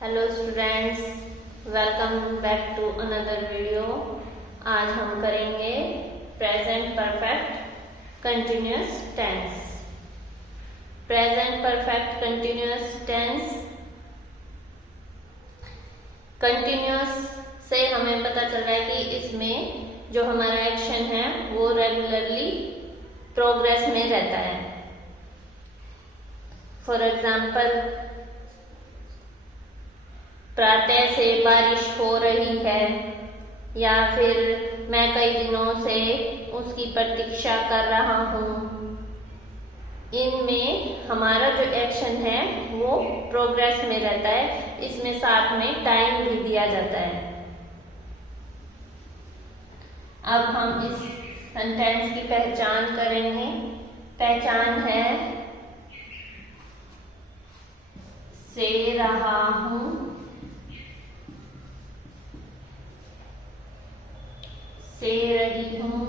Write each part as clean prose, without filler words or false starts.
Hello students, welcome back to another video. आज हम करेंगे present perfect continuous tense. Present perfect continuous tense, continuous से हमें पता चल रहा है कि इसमें जो हमारा एक्शन है वो रेगुलरली प्रोग्रेस में रहता है। फॉर एग्जाम्पल, प्रातः से बारिश हो रही है, या फिर मैं कई दिनों से उसकी प्रतीक्षा कर रहा हूँ। इनमें हमारा जो एक्शन है वो प्रोग्रेस में रहता है। इसमें साथ में टाइम भी दिया जाता है। अब हम इस सेंटेंस की पहचान करेंगे। पहचान है से रहा हूँ, से रही हूँ,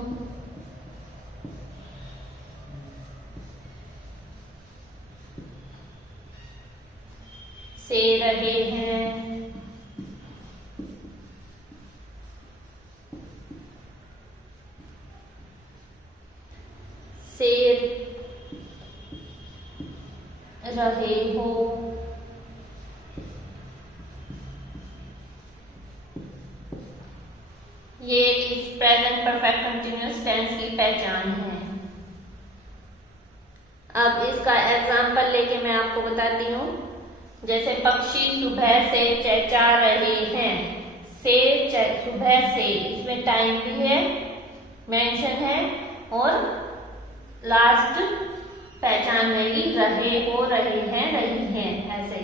से रहे हैं, से रहे हो, ये इस प्रेजेंट परफेक्ट कंटिन्यूअस टेंस की पहचान है। अब इसका एग्जाम्पल लेके मैं आपको बताती हूँ। जैसे पक्षी सुबह से चहचहा रहे हैं। से सुबह से, इसमें टाइम भी है, मेंशन है, और लास्ट पहचान रही, रहे हो, रहे हैं, रही हैं, ऐसे।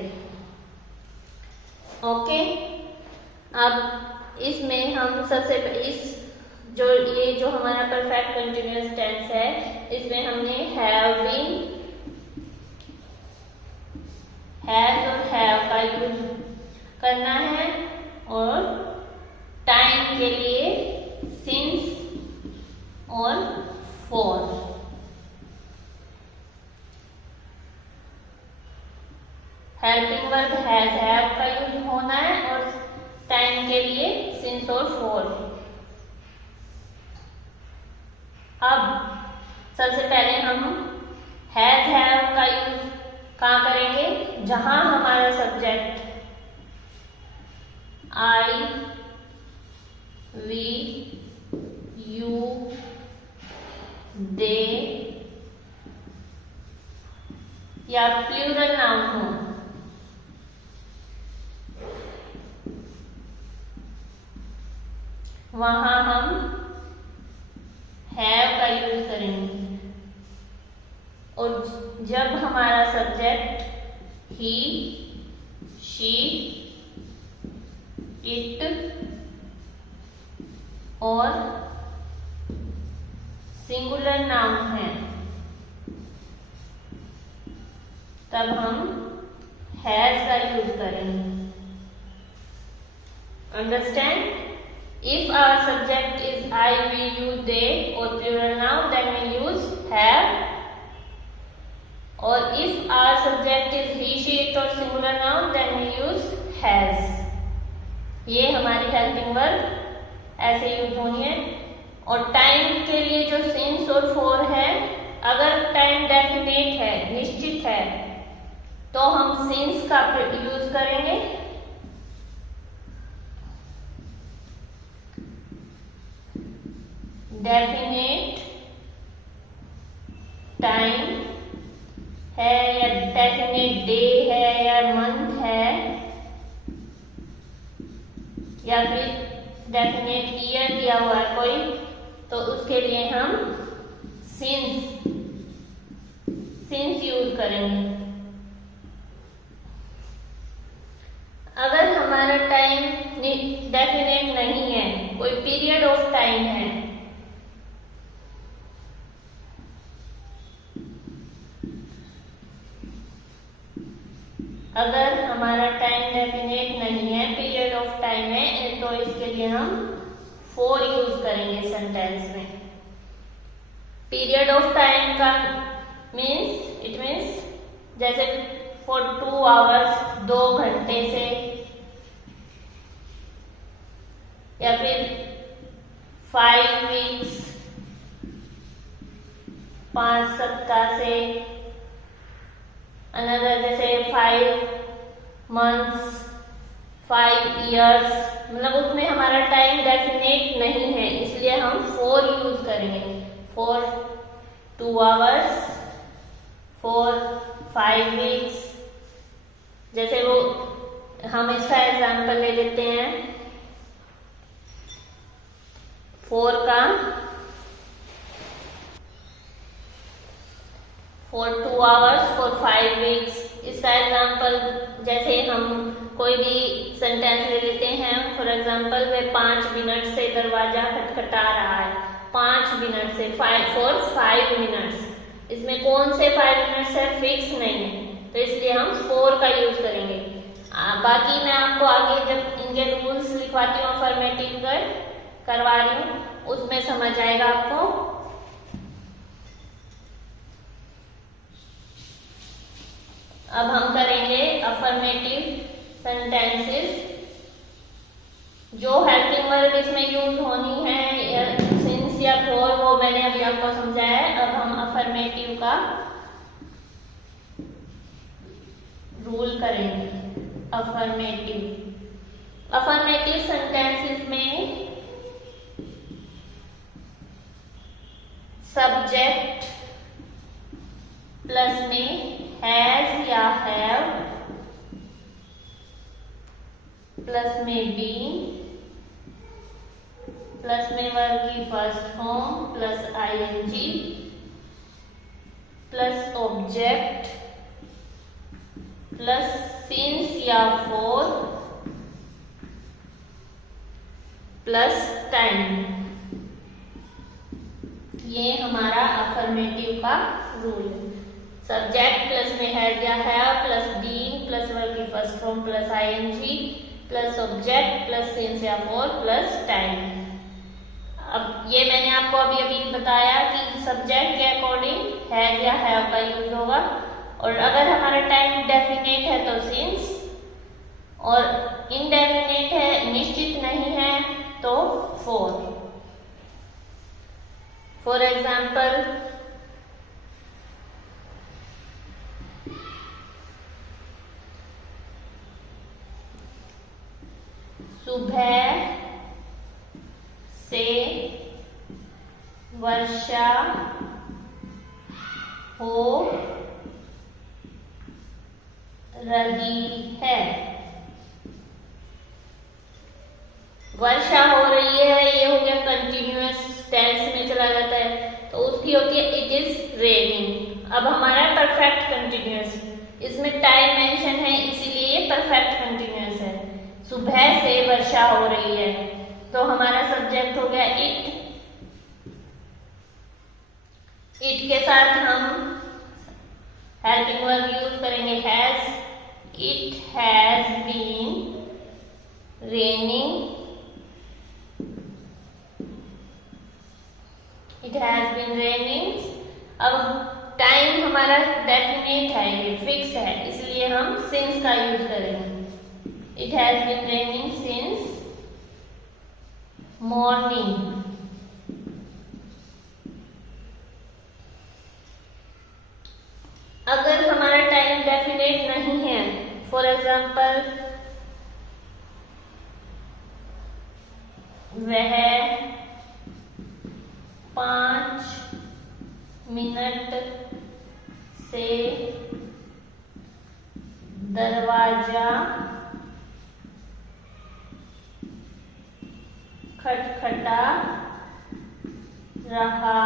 ओके, अब इसमें हम सबसे ये जो हमारा परफेक्ट कंटिन्यूअस टेंस है, इसमें हमने हैव बीन, हैज और हैव का यूज करना है, और टाइम के लिए सिंस और for. Helping verb has have का यूज होना है, और टाइम के लिए सिंस और फॉर। अब सबसे पहले हम हैज हैव का यूज कहाँ करेंगे? जहां हमारा सब्जेक्ट आई, वी, यू, दे या प्लूरल नाउन हो। वहां हम हैव का यूज करेंगे, और जब हमारा सब्जेक्ट ही, शी, इट और सिंगुलर नाउन है, तब हम हैज का यूज करेंगे। Understand? If our subject is I, we, you, they or plural noun, then we use have. Or if our subject is he, she, it or singular noun, then we use has. ये हमारी helping verb ऐसे use होनी है। और time के लिए जो since और फॉर है, अगर टाइम डेफिनेट है, निश्चित है, तो हम सिंस का यूज करेंगे। डेफिनेट टाइम है, या डेफिनेट डे है, या मंथ है, या फिर डेफिनेट ईयर दिया हुआ है कोई, तो उसके लिए हम सिंस यूज करेंगे। अगर हमारा टाइम डेफिनेट नहीं है, कोई पीरियड ऑफ टाइम है, अगर हमारा टाइम डेफिनेट नहीं है, पीरियड ऑफ टाइम है, तो इसके लिए हम फॉर यूज करेंगे सेंटेंस में। पीरियड ऑफ टाइम का इट मीन्स जैसे फॉर 2 आवर्स, 2 घंटे से या फिर 5 वीक्स 5 सप्ताह से, अनदर जैसे 5 मंथ्स 5 इयर्स, मतलब उसमें हमारा टाइम डेफिनेट नहीं है, इसलिए हम फॉर यूज करेंगे। For 2 hours, for 5 weeks. जैसे वो हम इसका एग्जाम्पल ले लेते हैं, फॉर 2 आवर्स फॉर 5 वीक्स। इसका एग्जाम्पल जैसे हम कोई भी सेंटेंस ले लेते हैं, फॉर एग्जाम्पल वह 5 मिनट से दरवाजा खटखटा रहा है। 5 मिनट से, 5 मिनट्स। इसमें कौन से 5 मिनट्स है, फिक्स नहीं है, तो इसलिए हम फॉर का यूज करेंगे। बाकी मैं आपको आगे जब इनके रूल्स लिखवाती हूँ, अफर्मेटिव करवा रही हूँ, उसमें समझ आएगा आपको। अब हम करेंगे अफर्मेटिव सेंटेंसेस। जो हेल्पिंग वर्ब इसमें यूज होनी है, सिंस या फॉर, वो मैंने अभी आपको समझाया है। अब हम अफर्मेटिव का रूल करेंगे। अफर्मेटिव सेंटेंसेस में सब्जेक्ट प्लस में हैज या हैव, प्लस में बीन, प्लस में वर्ब की first form plus ING, plus object, plus since या फॉर, प्लस टाइम। ये हमारा अफर्मेटिव का रूल है। सब्जेक्ट प्लस में हैज या have, plus being, plus verb की first form plus ING, plus object, plus since या फॉर, प्लस टाइम। अब ये मैंने आपको अभी अभी बताया कि सब्जेक्ट के अकॉर्डिंग हैज या हैव का यूज होगा, और अगर हमारा टाइम डेफिनेट है तो सिंस, और इनडेफिनेट है, निश्चित नहीं है, तो फॉर। फॉर एग्जाम्पल, सुबह से वर्षा हो रही है। वर्षा हो रही है, ये हो गया कंटिन्यूअस टेंस में चला जाता है, तो उसकी होती है इट इज रेनिंग। अब हमारा परफेक्ट कंटिन्यूअस, इसमें टाइम मेंशन है, इसीलिए ये परफेक्ट कंटिन्यूअस है। सुबह से वर्षा हो रही है, तो हमारा सब्जेक्ट हो गया इट। इट के साथ हम हेल्पिंग वर्ब यूज करेंगे has. It has been raining, it has been raining. अब टाइम हमारा डेफिनेट है, ये फिक्स है, इसलिए हम सिंस का यूज करेंगे। It has been raining since morning. अगर हमारा टाइम डेफिनेट नहीं है, फॉर एग्जाम्पल वह 5 मिनट से दरवाजा खटखटा रहा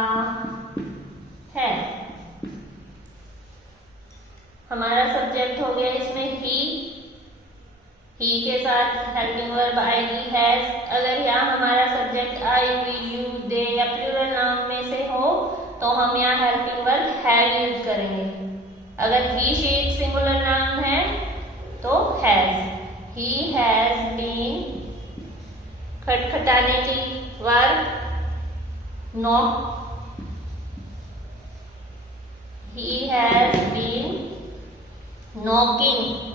है। हमारा सब्जेक्ट हो गया इसमें ही के साथ हेल्पिंग वर्ब आईडी हैज। अगर यहाँ हमारा सब्जेक्ट आई, वी, यू, दे या प्लूरल नाउन में से हो तो हम यहाँ हेल्पिंग वर्ब हैव यूज करेंगे। अगर he, she, it singular noun है तो हैज। ही हैज बीन, खटखटाने की verb knock. He has been knocking. 5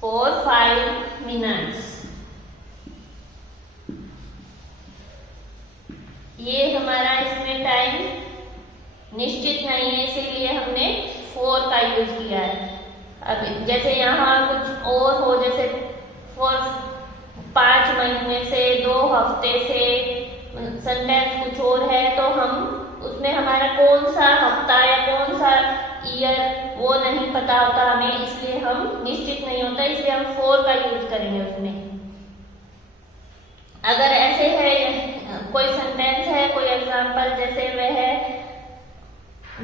for 5 minutes. ये हमारा इसमें टाइम निश्चित नहीं है, इसीलिए हमने for का यूज किया है। अब जैसे यहाँ कुछ और हो, जैसे for 5 महीने से, 2 हफ्ते से, सेंटेंस कुछ और है, तो हम उसमें हमारा कौन सा हफ्ता या कौन सा ईयर वो नहीं पता होता हमें, इसलिए हम निश्चित नहीं होता, इसलिए हम for का यूज करेंगे उसमें। अगर ऐसे है कोई सेंटेंस है, कोई एग्जांपल, जैसे वह है,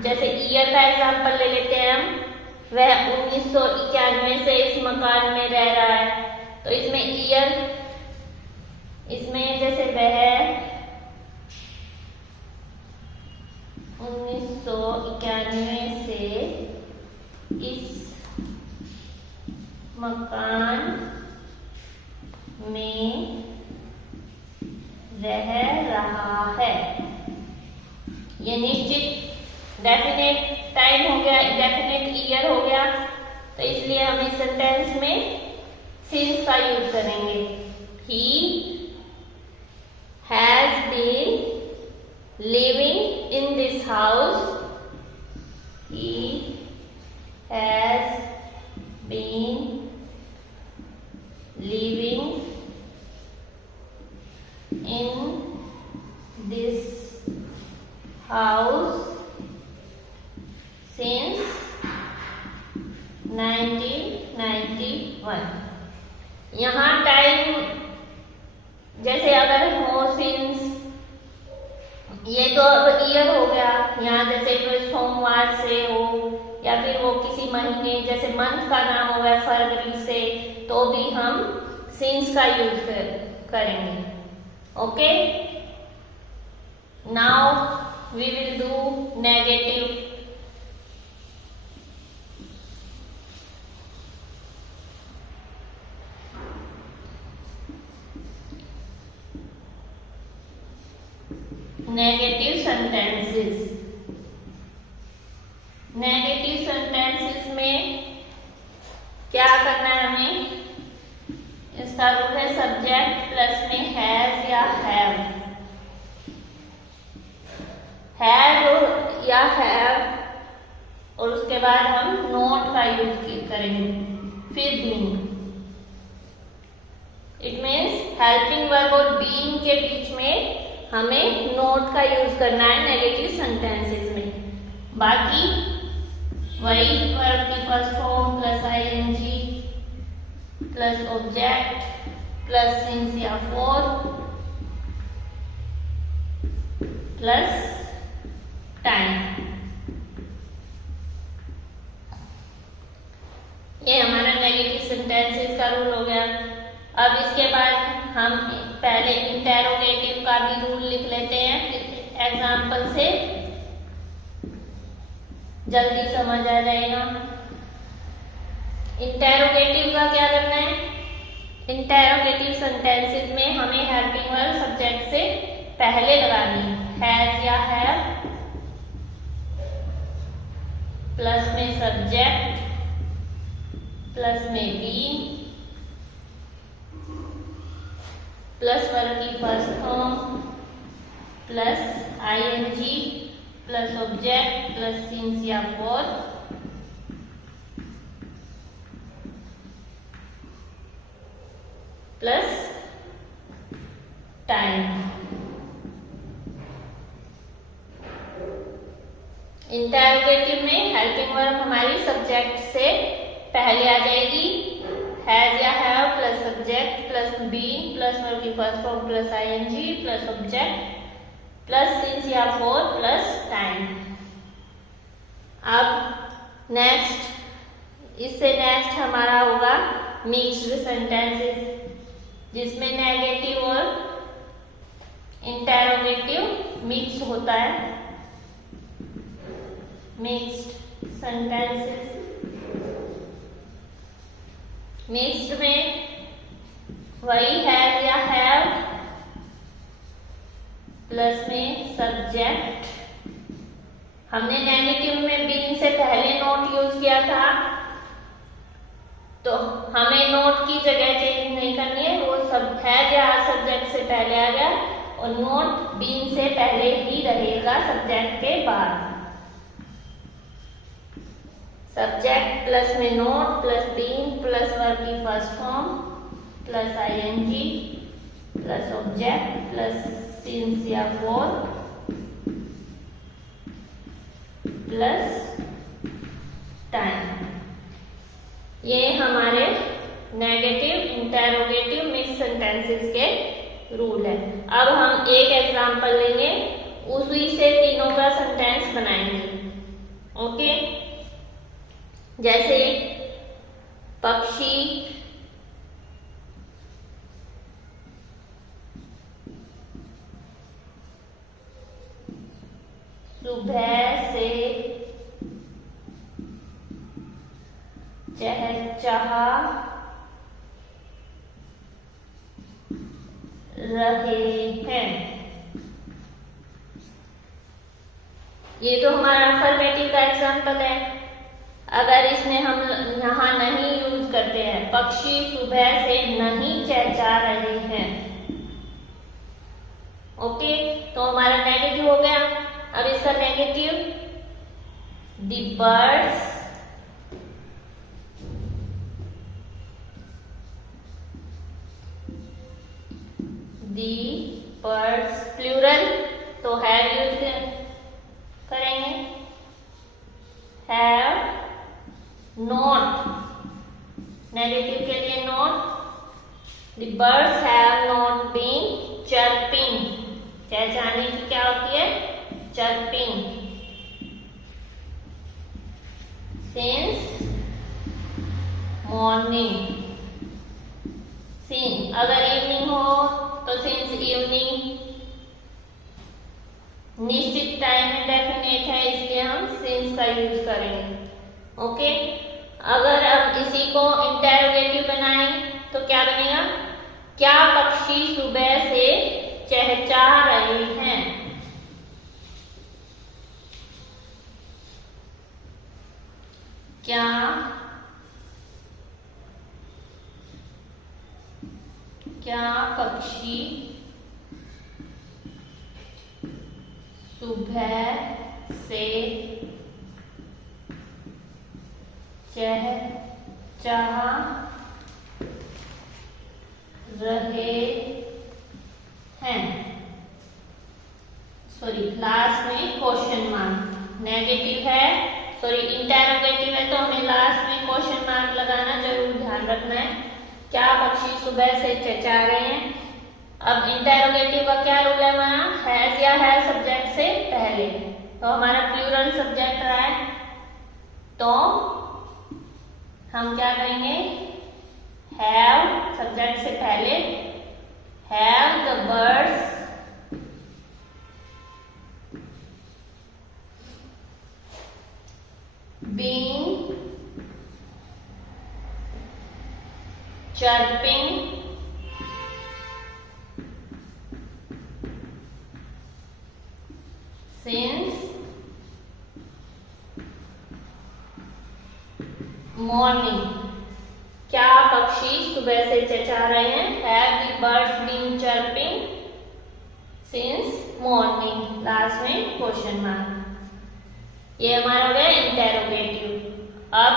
जैसे ईयर का एग्जांपल ले लेते हैं हम, वह 1991 से इस मकान में रह रहा है, तो इसमें ईयर, इसमें जैसे वह 1991 से इस मकान में रह रहा है, ये निश्चित डेफिनेट टाइम हो गया, डेफिनेट ईयर हो गया, तो इसलिए हम इस सेंटेंस में सिंस का यूज करेंगे। He has been living in this house, he has been living in this house since 1991। यहाँ टाइम जैसे अगर हो सिंस, ये तो अब ईयर हो गया, यहाँ जैसे कोई सोमवार से हो या फिर वो किसी महीने, जैसे मंथ का नाम हो गया फरवरी से, तो भी हम सिंस का यूज करेंगे। Okay, now we will do negative. Negative sentences. Negative sentences में क्या करना है हमें, इसका रूल है सब्जेक्ट प्लस में हैज या हैव। हैज या हैव और उसके बाद हम नॉट का यूज करेंगे, फिर being. It means helping verb और बीइंग के बीच में हमें नॉट का यूज करना है नेगेटिव सेंटेंसेस में। बाकी वही वर्ब की first form plus ING plus object plus since या फॉर प्लस टाइम, ये हमारा नेगेटिव सेंटेंसेस का रूल हो गया। अब इसके बाद हम पहले इंटेरोगेटिव का भी रूल लिख लेते हैं, फिर एग्जाम्पल से जल्दी समझ आ जाएगा। इंटेरोगेटिव का क्या करना है, इंटेरोगेटिव सेंटेंसेस में हमें हेल्पिंग वर्ब सब्जेक्ट से पहले लगानी है, हैज या हैव प्लस में सब्जेक्ट प्लस में बी प्लस वर्ब की first form plus ING plus object plus since या फॉर प्लस टाइम। इंटेरोगेटिव में हेल्पिंग वर्ब हमारी सब्जेक्ट से पहले आ जाएगी, हैज या have plus subject plus being plus verb की first form plus ING plus object plus since या फॉर प्लस टाइम। अब नेक्स्ट, इससे नेक्स्ट हमारा होगा मिक्स्ड सेंटेंसेस, जिसमें नेगेटिव और इंटेरोगेटिव मिक्स होता है। मिक्स्ड सेंटेंसेस, मिक्स्ड में वही हैव या हैव प्लस में सब्जेक्ट। हमने नेगेटिव में बीइंग से पहले नॉट यूज किया था, तो हमें नोट की जगह चेंज नहीं करनी है, वो सब हैज या सब्जेक्ट से पहले आ गया और नोट बीन से पहले ही रहेगा सब्जेक्ट के बाद। सब्जेक्ट प्लस में not plus been plus verb की first form plus ING plus object plus since या फॉर प्लस टाइम। ये हमारे नेगेटिव इंटेरोगेटिव मिक्स सेंटेंसेस के रूल है। अब हम एक एग्जांपल लेंगे, उसी से तीनों का सेंटेंस बनाएंगे। ओके, जैसे पक्षी सुबह से चहचहा रहे हैं। ये तो हमारा अफर्मेटिव का एग्जाम्पल है। अगर इसमें हम यहाँ नहीं यूज करते हैं, पक्षी सुबह से नहीं चहचहा रहे हैं, ओके, तो हमारा नेगेटिव हो गया। अब इसका नेगेटिव, द बर्ड्स प्लूरल, तो हैव यूज करेंगे, हैव नॉट, नेगेटिव के लिए not, the birds have not been chirping, चहचहाने की क्या होती है, चर्पिंग, सिंस मॉर्निंग, सिंस अगर इवनिंग हो तो सिंस इवनिंग, निश्चित टाइम इंडेफिनिट है इसलिए हम सिंस का यूज करेंगे। ओके, अगर अब इसी को इंटेरोगेटिव बनाएं तो क्या बनेगा, क्या पक्षी सुबह से चहचहा रहे हैं, क्या पक्षी सुबह से चहचहा रहे हैं। सॉरी, लास्ट में क्वेश्चन मार्क, नेगेटिव है, सॉरी इंटेरोगेटिव है तो हमें लास्ट में क्वेश्चन मार्क लगाना जरूर ध्यान रखना है। क्या पक्षी सुबह से चहचहा रहे हैं। अब इंटेरोगेटिव का क्या रूल है हमारा, हैज या है सब्जेक्ट से पहले, तो हमारा प्लूरल सब्जेक्ट रहा है, तो हम क्या करेंगे, हैव सब्जेक्ट से पहले, have the birds been chirping since morning, क्या पक्षी सुबह से चहचहा रहे हैं, have the birds been chirping since morning, last में क्वेश्चन मार्क, ये हमारा हो गया इंटेरोगेटिव। अब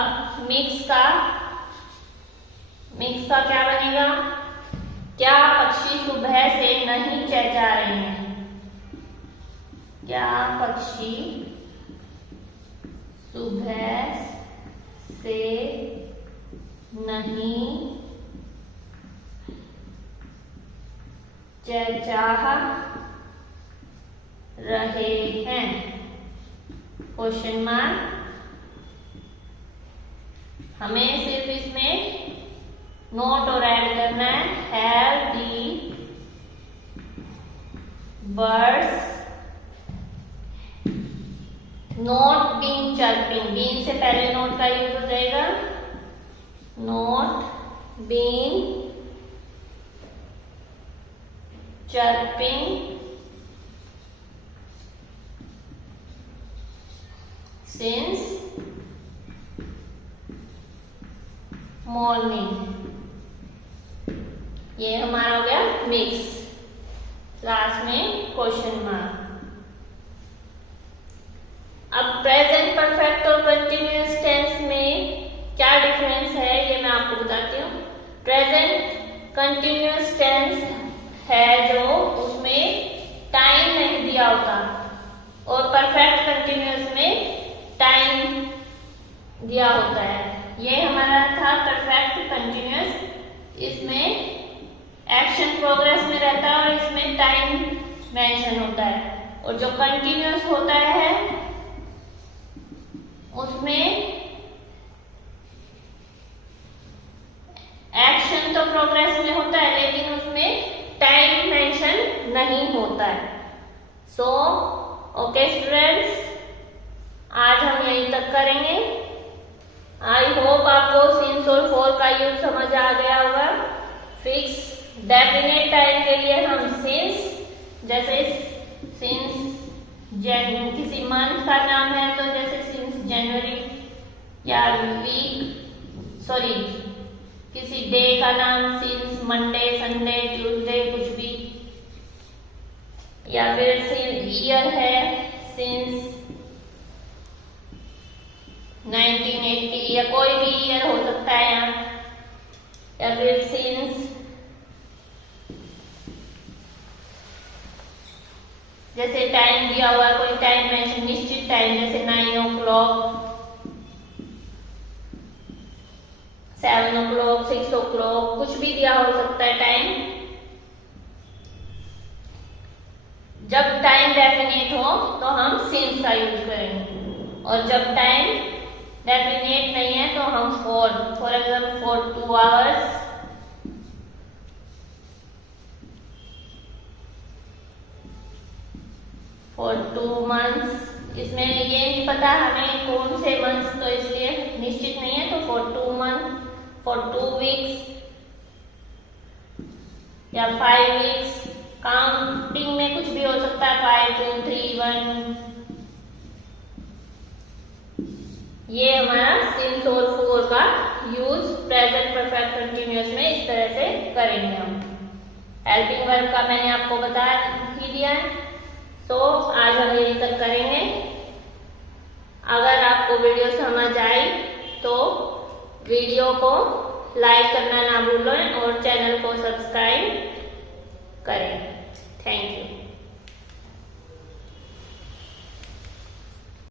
मिक्स का क्या बनेगा, क्या पक्षी सुबह से नहीं चहचहा रहे हैं, क्या पक्षी सुबह से नहीं चहचहा रहे हैं, क्वेश्चन मार्क। हमें सिर्फ इसमें नोट और ऐड करना है, have the birds not been chirping, been से पहले नोट का यूज हो जाएगा, not been chirping since morning. ये हमारा हो गया मिक्स, लास्ट में क्वेश्चन मार्क। अब प्रेजेंट परफेक्ट और कंटिन्यूअस टेंस में क्या डिफरेंस है ये मैं आपको बताती हूँ। प्रेजेंट कंटिन्यूअस टेंस है जो उसमें टाइम नहीं दिया होता, और परफेक्ट कंटिन्यूअस में टाइम दिया होता है। ये हमारा था परफेक्ट कंटिन्यूअस, इसमें एक्शन प्रोग्रेस में रहता है और इसमें टाइम मेंशन होता है। और जो कंटिन्यूअस होता है उसमें एक्शन तो प्रोग्रेस में होता है लेकिन उसमें टाइम मेंशन नहीं होता है। सो ओके स्टूडेंट्स, आज हम यहीं तक करेंगे। आई होप आपको सिंस और फॉर का यूज समझ आ गया होगा। फिक्स डेफिनेट टाइम के लिए हम सिंस, जैसे सिंस किसी मंथ का नाम है तो जैसे सिंस जनवरी, या किसी डे का नाम सिंस मंडे, संडे, ट्यूसडे, कुछ भी, या फिर ईयर है सिंस 1980 या कोई भी ईयर हो सकता है यहाँ, या फिर सिंस जैसे टाइम दिया हुआ है, कोई टाइम मेंशन निश्चित टाइम जैसे 9 o'clock, 7 o'clock, 6 o'clock, कुछ भी दिया हो सकता है टाइम। जब टाइम डेफिनेट हो तो हम सिंस का यूज करेंगे, और जब टाइम डेफिनेट नहीं है तो हम for example for 2 hours, for 2 months। इसमें ये नहीं पता हमें कौन से मंथ्स, तो इसलिए निश्चित नहीं है, तो फॉर 2 months, फॉर 2 weeks या 5 weeks। काउंटिंग में कुछ भी हो सकता है, 5 2 3 1। ये हमारा सिंस और फॉर का यूज प्रेजेंट परफेक्ट कंटिन्यूअस में इस तरह से करेंगे हम। हेल्पिंग वर्ब का मैंने आपको बता ही दिया है। तो आज हम यहीं तक करेंगे। अगर आपको वीडियो समझ आई तो वीडियो को लाइक करना ना भूलें और चैनल को सब्सक्राइब करें। Thank you.